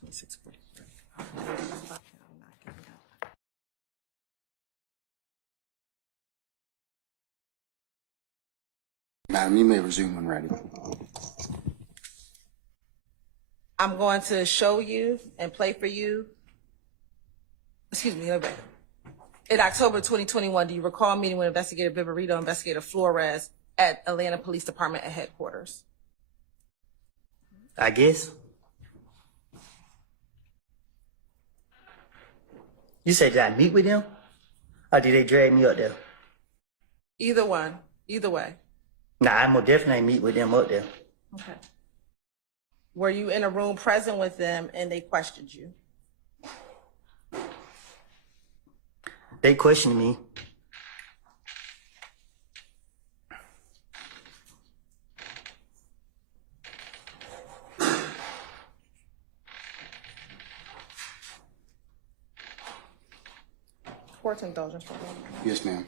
2643. I'm not giving up. Madam, you may resume when ready. I'm going to show you and play for you. Excuse me, no better. In October 2021, do you recall meeting with Investigator Viverito, Investigator Flores at Atlanta Police Department at headquarters? I guess. You said, did I meet with them? Or did they drag me up there? Either one, either way. Nah, I most definitely meet with them up there. Okay. Were you in a room present with them and they questioned you? They questioned me. Court's indulgence for one. Yes, ma'am.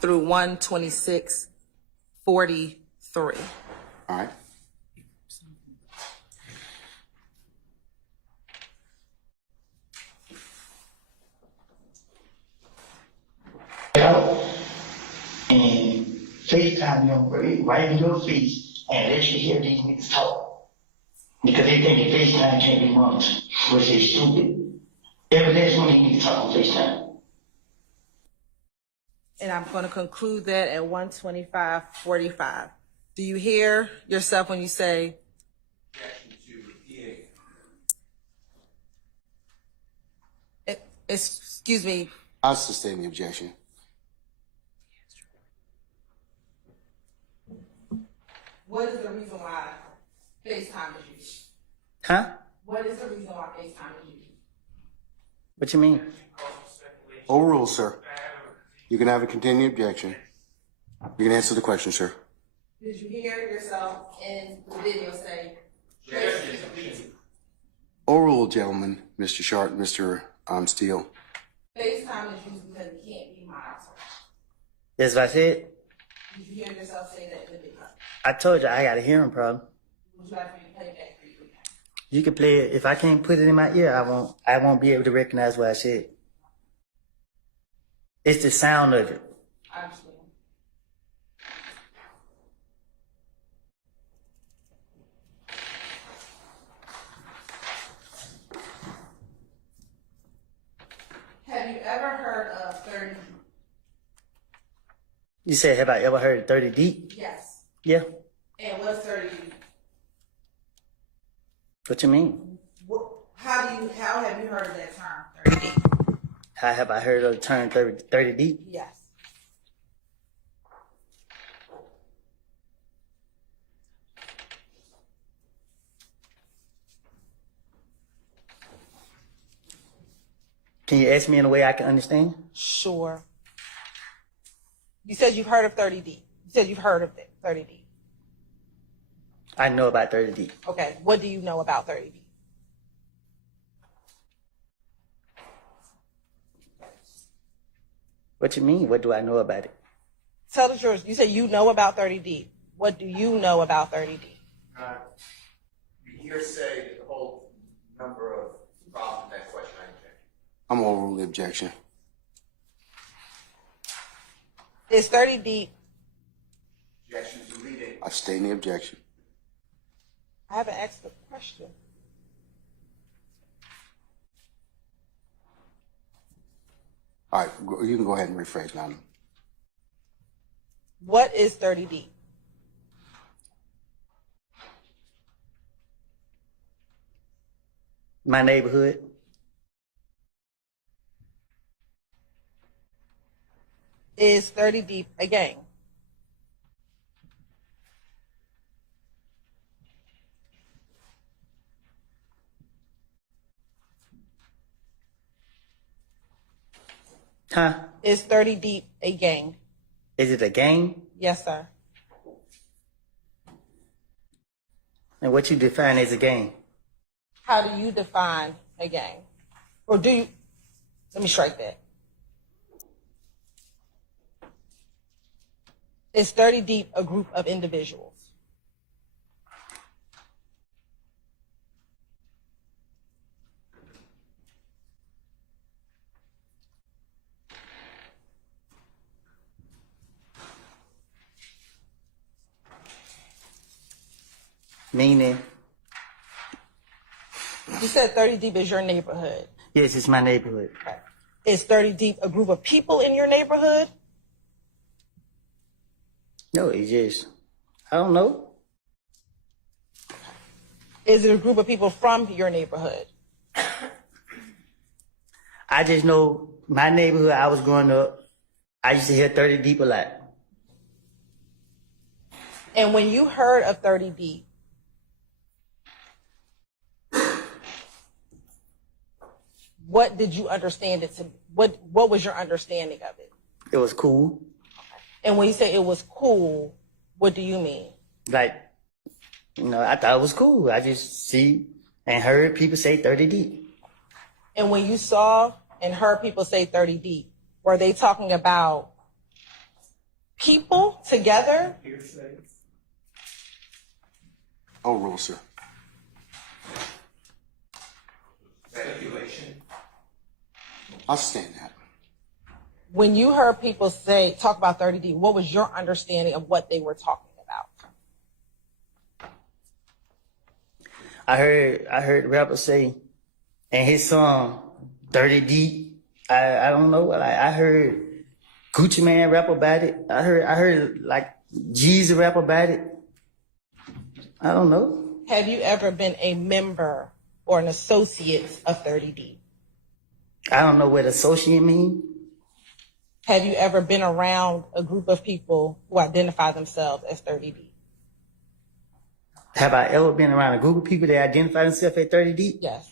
Through 126:43. All right. Out and FaceTime them right in your face and let you hear these niggas talk. Because they think that FaceTime can't be monitored, which is stupid. Every last one of these niggas talk on FaceTime. And I'm going to conclude that at 125:45. Do you hear yourself when you say, excuse me? I'll sustain the objection. What is the reason why FaceTime is used? Huh? What is the reason why FaceTime is used? What you mean? Overruled, sir. You can have a continued objection. You can answer the question, sir. Did you hear yourself in the video say, Overruled, gentlemen, Mr. Sharp, Mr. Steele. FaceTime is used because it can't be monitored? That's what I said. Did you hear yourself say that in the video? I told you I got a hearing problem. Would you like me to play back for you again? You can play it. If I can't put it in my ear, I won't be able to recognize what I said. It's the sound of it. I understand. Have you ever heard of 30? You said, have I ever heard of 30 deep? Yes. Yeah. And what's 30? What you mean? How have you heard of that term, 30? How have I heard of the term 30 deep? Yes. Can you ask me in a way I can understand? Sure. You said you've heard of 30D. You said you've heard of it, 30D. I know about 30 deep. Okay. What do you know about 30D? What you mean? What do I know about it? Tell the truth. You said you know about 30D. What do you know about 30D? You hear say the whole number of problems with that question. I object. I'm overruled the objection. Is 30D? Objection to leading. I sustain the objection. I haven't asked the question. All right, you can go ahead and rephrase, madam. What is 30D? My neighborhood. Is 30D a gang? Huh? Is 30 Deep a gang? Is it a game? Yes, sir. And what you define as a game? How do you define a gang? Or do you, let me strike that. Is 30 Deep a group of individuals? Meaning, You said 30 Deep is your neighborhood. yes, it's my neighborhood. Okay. Is 30 Deep a group of people in your neighborhood? No, it's just, I don't know. Is it a group of people from your neighborhood? I just know my neighborhood, I was growing up, I used to hear 30 Deep a lot. And when you heard of 30 Deep, what did you understand it to, what was your understanding of it? It was cool. And when you say it was cool, what do you mean? Like, you know, I thought it was cool. I just see and heard people say 30 Deep. And when you saw and heard people say 30 Deep, were they talking about people together? Overrule, sir. Speculation. I'll stand that. When you heard people talk about 30 Deep, what was your understanding of what they were talking about? I heard the rapper say, and his song 30 Deep. I don't know. I heard Gucci Man rap about it. I heard like Jeezy rap about it. I don't know. Have you ever been a member or an associate of 30 Deep? I don't know what associate mean. Have you ever been around a group of people who identify themselves as 30 Deep? Have I ever been around a group of people that identify themselves at 30 Deep? Yes.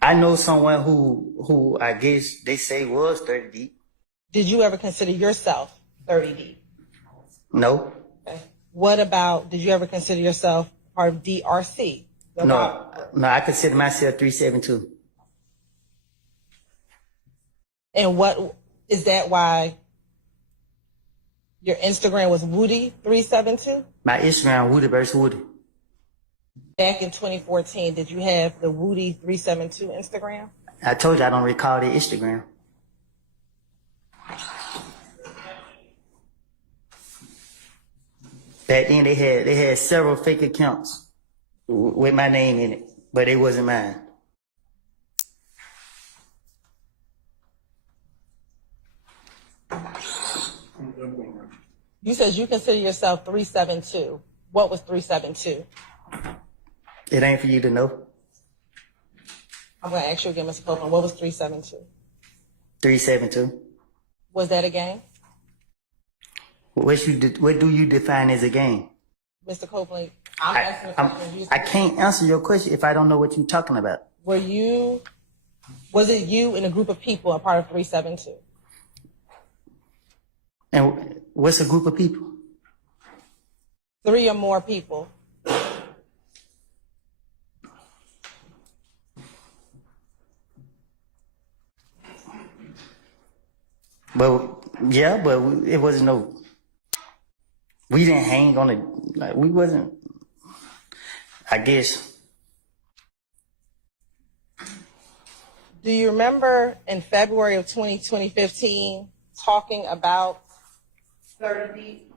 I know someone who I guess they say was 30 Deep. Did you ever consider yourself 30 Deep? No. Okay. What about, did you ever consider yourself part of DRC? No, I consider myself 372. And what, is that why your Instagram was Woody372? My Instagram, Woody vs. Woody. Back in 2014, did you have the Woody372 Instagram? I told you I don't recall the Instagram. Back then they had several fake accounts with my name in it, but it wasn't mine. You said you consider yourself 372. What was 372? It ain't for you to know. I'm going to ask you again, Mr. Copeland. What was 372? 372. Was that a gang? What do you define as a game? Mr. Copeland, I'm asking a question. I can't answer your question if I don't know what you're talking about. Was it you and a group of people a part of 372? And what's a group of people? 3 or more people. But yeah, but it wasn't no. We didn't hang on it. Like we wasn't. I guess. Do you remember in February of 2015 talking about 30 Deep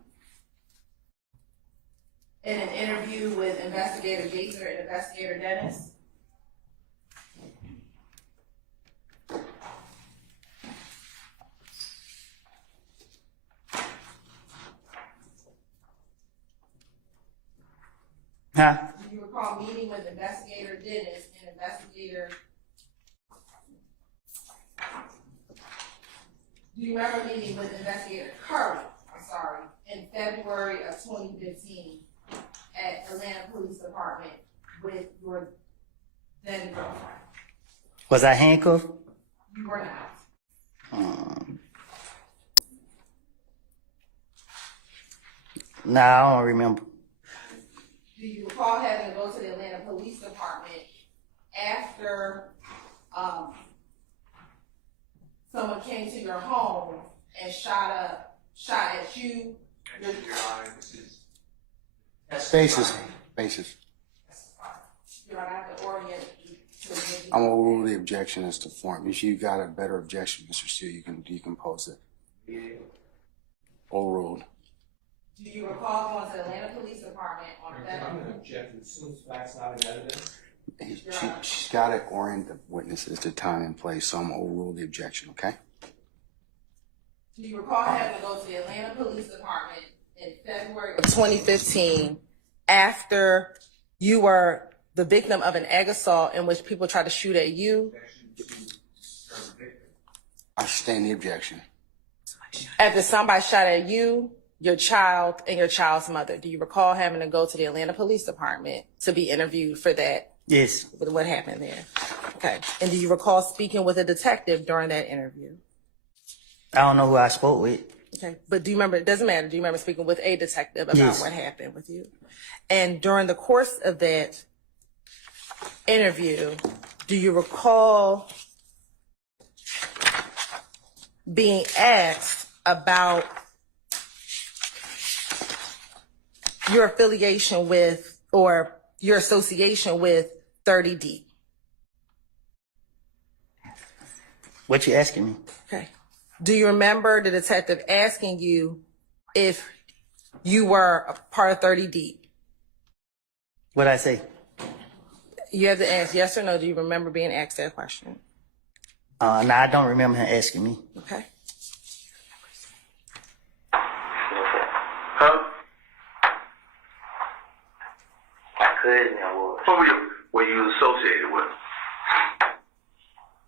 in an interview with Investigator Gaither and Investigator Dennis? Huh? Do you recall meeting with Investigator Dennis and Investigator? Do you remember meeting with Investigator Curry, in February of 2015 at Atlanta Police Department with your then girlfriend. Was I handcuffed? You were not. Nah, I don't remember. Do you recall having to go to the Atlanta Police Department after someone came to your home and shot at you? Your Honor, this is. Basis. You're gonna have to orient you to I'm gonna rule the objection as to form. If you got a better objection, Mr. Steele, you can decompose it. Overruled. Do you recall going to the Atlanta Police Department on that? I'm gonna object as soon as facts not in evidence. She's gotta orient the witnesses to time and place, so I'm gonna overrule the objection, okay? Do you recall having to go to the Atlanta Police Department in February of 2015 after you were the victim of an egg assault in which people tried to shoot at you? I sustain the objection. After somebody shot at you, your child, and your child's mother. Do you recall having to go to the Atlanta Police Department to be interviewed for that? Yes. What happened there? Okay. And do you recall speaking with a detective during that interview? I don't know who I spoke with. Okay. But do you remember, it doesn't matter, do you remember speaking with a detective about Yes. what happened with you? And during the course of that interview, do you recall being asked about your affiliation with or your association with 30 Deep? What you asking me? Okay. Do you remember the detective asking you if you were a part of 30 Deep? What'd I say? You have to answer yes or no. Do you remember being asked that question? Nah, I don't remember him asking me. Okay. Huh? My cousin was. Who were you associated with?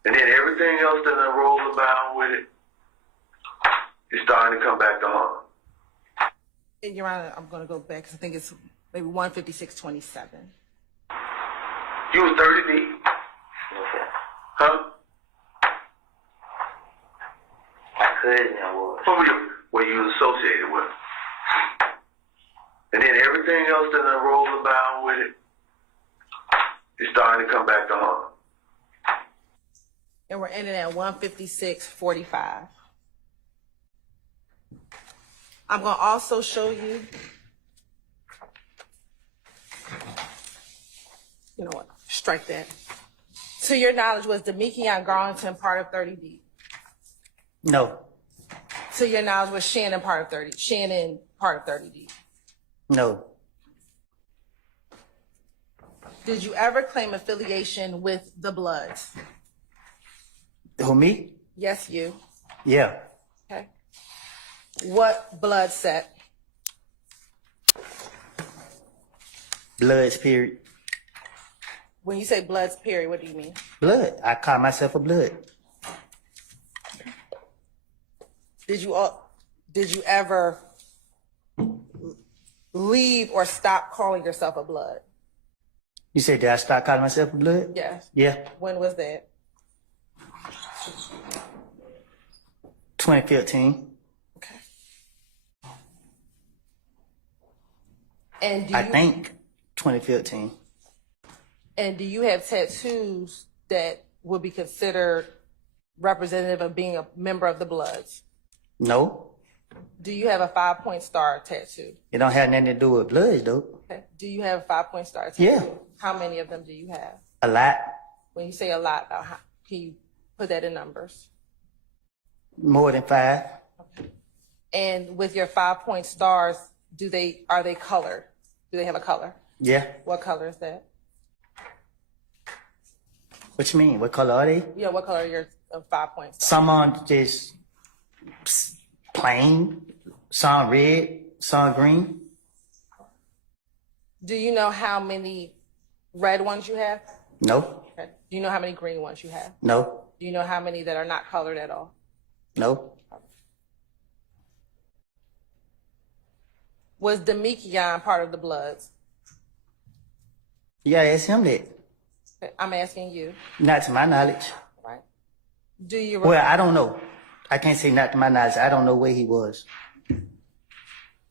And then everything else that done rolled about with it is starting to come back to harm. And Your Honor, I'm going to go back because I think it's maybe 15627. You was 30 deep? Huh? My cousin was. Who were you associated with? And then everything else that done rolled about with it is starting to come back to harm. And we're ending at 15645. I'm going to also show you, you know what, strike that. To your knowledge, was Demekion Garlington part of 30 Deep? No. To your knowledge, was Shannon part of 30 Deep? No. Did you ever claim affiliation with the Bloods? Who, me? Yes, you. Yeah. Okay. What blood set? Bloods, period. When you say Bloods, period, what do you mean? Blood. I call myself a blood. Did you ever leave or stop calling yourself a Blood? You said, did I start calling myself a blood? Yes. Yeah. When was that? 2015. Okay. And I think 2015. And do you have tattoos that would be considered representative of being a member of the Bloods? No. Do you have a 5-point star tattoo? It don't have nothing to do with bloods, though. Okay. Do you have a 5-point star tattoo? Yeah. How many of them do you have? A lot. When you say a lot, about how, can you put that in numbers? More than 5. And with your 5-point stars, are they colored? Do they have a color? Yeah. What color is that? What you mean? What color are they? Yeah, what color are your 5-point stars? Some are just plain. Some red. Some green. Do you know how many red ones you have? No. Okay. Do you know how many green ones you have? No. Do you know how many that are not colored at all? No. Was Demekion part of the Bloods? You gotta ask him that. I'm asking you, Not to my knowledge. right? Do you Well, I don't know. I can't say not to my knowledge. I don't know where he was.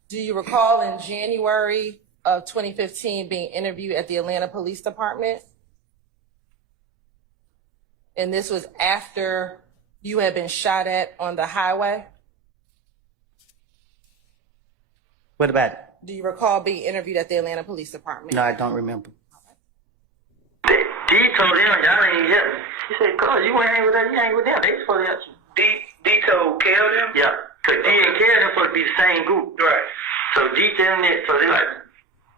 do you recall in January of 2015 being interviewed at the Atlanta Police Department? And this was after you had been shot at on the highway. What about it? Do you recall being interviewed at the Atlanta Police Department? No, I don't remember. D told them, y'all ain't help me. He said, cuz you ain't hang with us, you ain't with them. They supposed to help you. D told Kel them? Yeah, because D and Kel them supposed to be the same group. Right. So D tell them that, so they like,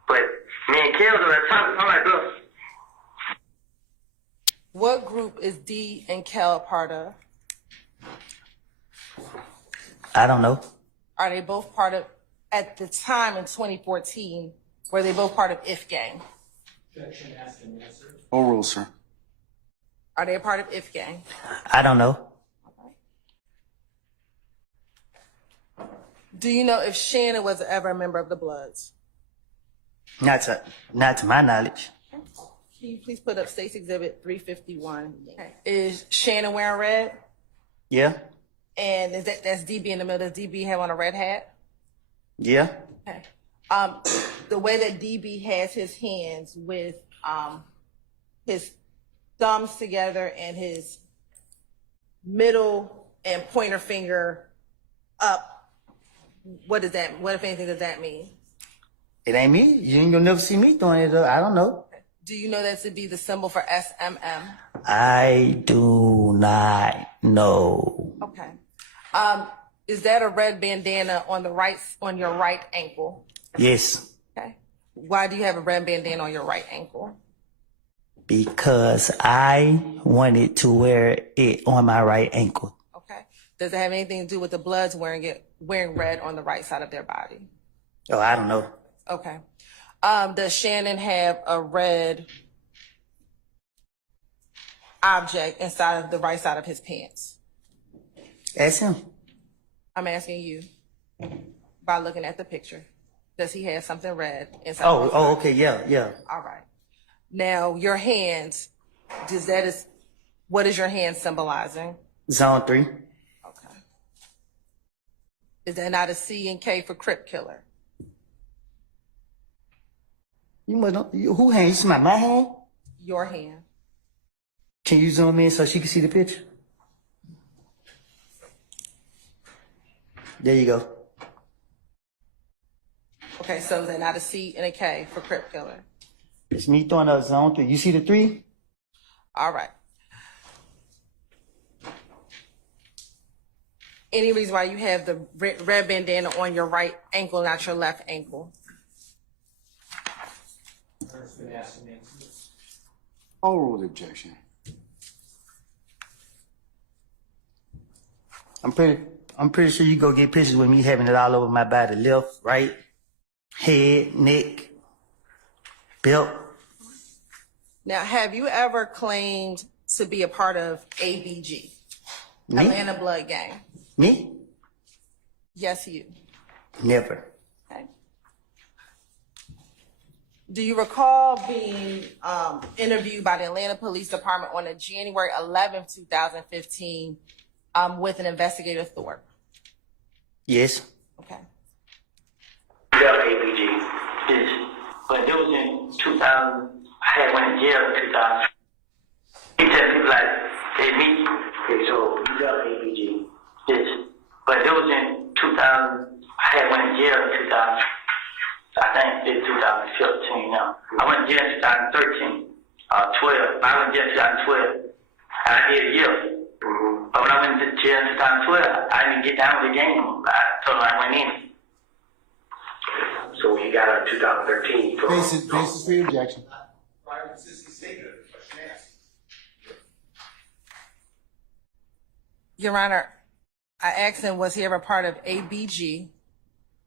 but me and Kel are at top. I'm like, bro, What group is D and Kel part of? I don't know. Are they both part of, at the time in 2014, were they both part of If Gang? Objection, asked and answered. Overruled, sir. Are they a part of If Gang? I don't know. Do you know if Shannon was ever a member of the Bloods? Not to my knowledge. Can you please put up State's Exhibit 351? Is Shannon wearing red? Yeah. And is that's DB in the middle? Does DB have on a red hat? Yeah. Okay. The way that DB has his hands with his thumbs together and his middle and pointer finger up, what does that, what if anything does that mean? It ain't me. You ain't gonna never see me doing it. I don't know. Do you know that to be the symbol for SMM? I do not know. Okay. Is that a red bandana on on your right ankle? Yes. Okay. Why do you have a red bandana on your right ankle? Because I wanted to wear it on my right ankle. Okay. Does it have anything to do with the Bloods wearing red on the right side of their body? Oh, I don't know. Okay. Does Shannon have a red object inside of the right side of his pants? Ask him. I'm asking you by looking at the picture. Does he have something red inside? Oh, okay, yeah. All right. Now your hands. What is your hand symbolizing? Zone 3. Okay. Is that not a C and K for Crip Killer? You must know, who hand? You see my hand? Your hand. Can you zoom in so she can see the picture? There you go. Okay, so is that not a C and a K for Crip Killer? It's me throwing up zone 3. You see the 3? All right. Any reason why you have the red bandana on your right ankle, not your left ankle? First been asked and answered. Overruled objection. I'm pretty sure you go get pictures with me having it all over my body. Left, right, head, neck, belt. Now, have you ever claimed to be a part of ABG, Me? Atlanta Blood Gang? Me? Yes, you. Never. Okay. Do you recall being interviewed by the Atlanta Police Department on a January 11th, 2015 with an investigator, Thorpe? Yes. Okay. yeah, APG. Yes. But it was in 2000, I had went to jail in 2000. He tell people like, hey, me. Okay, so you got APG. Yes. But it was in 2000, I had went to jail in 2000. I think it's 2015 now. I went to jail in 2013, 12. I went to jail in 2012. I did a year. But when I went to jail in 2012, I didn't get down with the game. I told them I went in. So when you got out in 2013, you told Basis for your objection. prior consistent statement of the question asked. Your Honor, I asked him, was he ever part of ABG?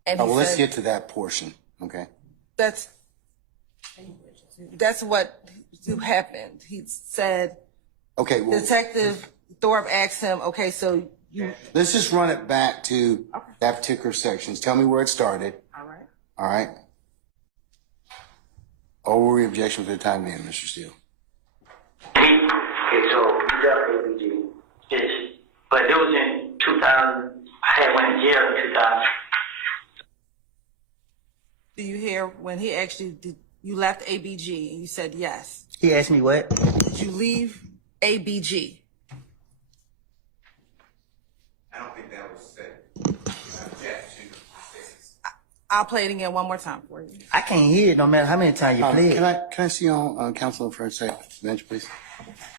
And he Well, let's said, get to that portion, okay? that's what happened. He said, Okay, well, Detective Thorpe asked him, okay, so you, let's just run it back to that particular section. Tell me where it started, all right. all right? Overruled objection for the time being, Mr. Steele. Okay, so you left ABG. Yes. But it was in 2000, I had went to jail in 2000. Do you hear when he actually did? You left ABG and you said yes. He asked me what? Did you leave ABG? I don't think that was said. I object to the statements. I'll play it again one more time for you. I can't hear it no matter how many times you play it. Can I see you on council for a second, bench, please?